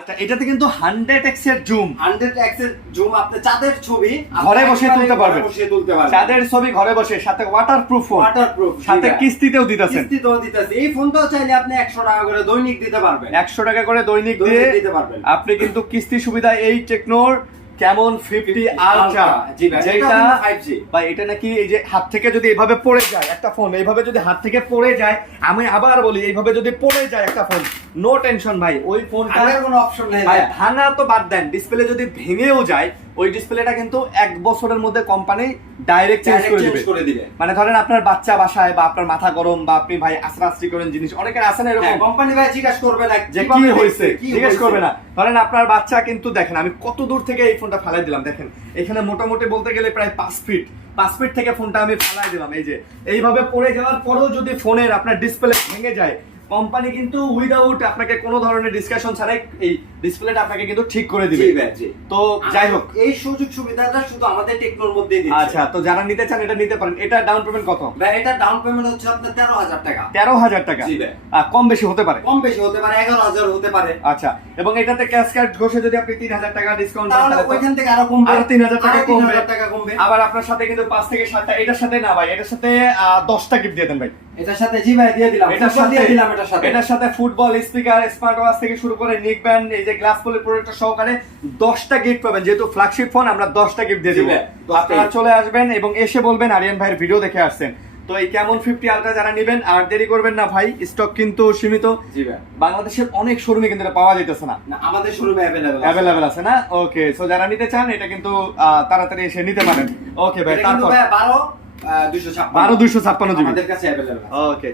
আচ্ছা, এটাতে কিন্তু 100x এর জুম, 100x এর জুম, আপনি চাঁদের ছবি ঘরে বসে তুলতে পারবেন। পারবেন চাঁদের ছবি ঘরে বসে, সাথে ওয়াটারপ্রুফ ফোন, ওয়াটারপ্রুফ, সাথে কিস্তিতেও দিতেছেন। কিস্তিতেও দিতেছে। এই ফোনটাও চাইলে আপনি 100 টাকা করে দৈনিক দিতে পারবেন। 100 টাকা করে দৈনিক দিয়ে দিতে পারবেন। আপনি কিন্তু কিস্তি সুবিধা এই টেকনোর কেমন 50 আলট্রা, জি ভাই, যেটা এটা কিন্তু 5G বা এটা নাকি এই যে হাত থেকে যদি এভাবে পড়ে যায় একটা ফোন, এইভাবে যদি হাত থেকে পড়ে যায়, আমি আবার বলি এইভাবে যদি পড়ে যায় একটা ফোন, নো টেনশন ভাই, ওই ফোনটা ভাঙার কোনো অপশন নেই ভাই। ভাই। ভাঙা তো বাদ দেন, ডিসপ্লে যদি ভেঙেও যায়, ওই ডিসপ্লেটা কিন্তু 1 বছরের মধ্যে কোম্পানি ডাইরেক্ট চেঞ্জ করে দিবে। মানে ধরেন আপনার বাচ্চা বাসায় বা আপনার মাথা গরম বা আপনি ভাই আশ্রাশ্রি করেন জিনিস, অনেকের আছে না এরকম, কোম্পানি ভাই জিজ্ঞাসা করবে না যে কি হয়েছে, জিজ্ঞেস করবে না। ধরেন আপনার বাচ্চা কিন্তু দেখেন আমি কত দূর থেকে এই ফোনটা ফালাই দিলাম, দেখেন এখানে মোটামুটি বলতে গেলে প্রায় 5 ফিট থেকে ফোনটা আমি ফালাই দিলাম। এই যে এইভাবে পড়ে যাওয়ার পরেও যদি ফোনের আপনার ডিসপ্লে ভেঙে যায়, কোম্পানি কিন্তু উইদাউট আপনাকে কোনো ধরনের ডিসকাশন ছাড়াই এই ডিসপ্লেটা আপনাকে কিন্তু ঠিক করে দিবে। তো যাই হোক, এই সুযোগ সুবিধাটা শুধু আমাদের টেকনোর মধ্যেই দিচ্ছে। আচ্ছা, তো যারা নিতে চান এটা নিতে পারেন। এটা ডাউন পেমেন্ট কত ভাই? এটা ডাউন পেমেন্ট হচ্ছে আপনার 13,000 টাকা। 13,000 টাকা। জি ভাই। কম বেশি হতে পারে, কম বেশি হতে পারে, 11,000 হতে পারে। আচ্ছা, এবং এটাতে ক্যাশ কার্ড ঘষে যদি আপনি 3,000 টাকা ডিসকাউন্ট পান, তাহলে ওইখান থেকে আরো কমবে, আরো 3,000 টাকা কমবে। 3,000 টাকা কমবে। আবার আপনার সাথে কিন্তু 5 থেকে 7টা, এটার সাথে না ভাই, এটার সাথে 10টা গিফট দিয়ে দেন ভাই। এটার সাথে জি ভাই দিয়ে দিলাম, এটার সাথে দিয়ে দিলাম। এটার সাথে ফুটবল, স্পিকার, স্মার্ট ওয়াচ থেকে শুরু করে নিক ব্যান্ড, এই যে গ্লাস পলি প্রোডাক্ট সহকারে 10টা গিফট পাবেন। যেহেতু ফ্ল্যাগশিপ ফোন, আমরা 10টা গিফট দিয়ে দেব। আপনারা চলে আসবেন এবং এসে বলবেন আরিয়ান ভাইয়ের ভিডিও দেখে আসছেন। তো এই কেমন 50 আলট্রা যারা নেবেন, আর দেরি করবেন না ভাই, স্টক কিন্তু সীমিত। জি ভাই, বাংলাদেশের অনেক শোরুমে কিন্তু এটা পাওয়া যাইতেছে না, আমাদের শোরুমে অ্যাভেলেবল আছে না। ওকে, সো যারা নিতে চান এটা কিন্তু তাড়াতাড়ি এসে নিতে পারেন। ওকে ভাই, তারপর 12,256 12,256 জিবি আমাদের কাছে অ্যাভেলেবল। ওকে।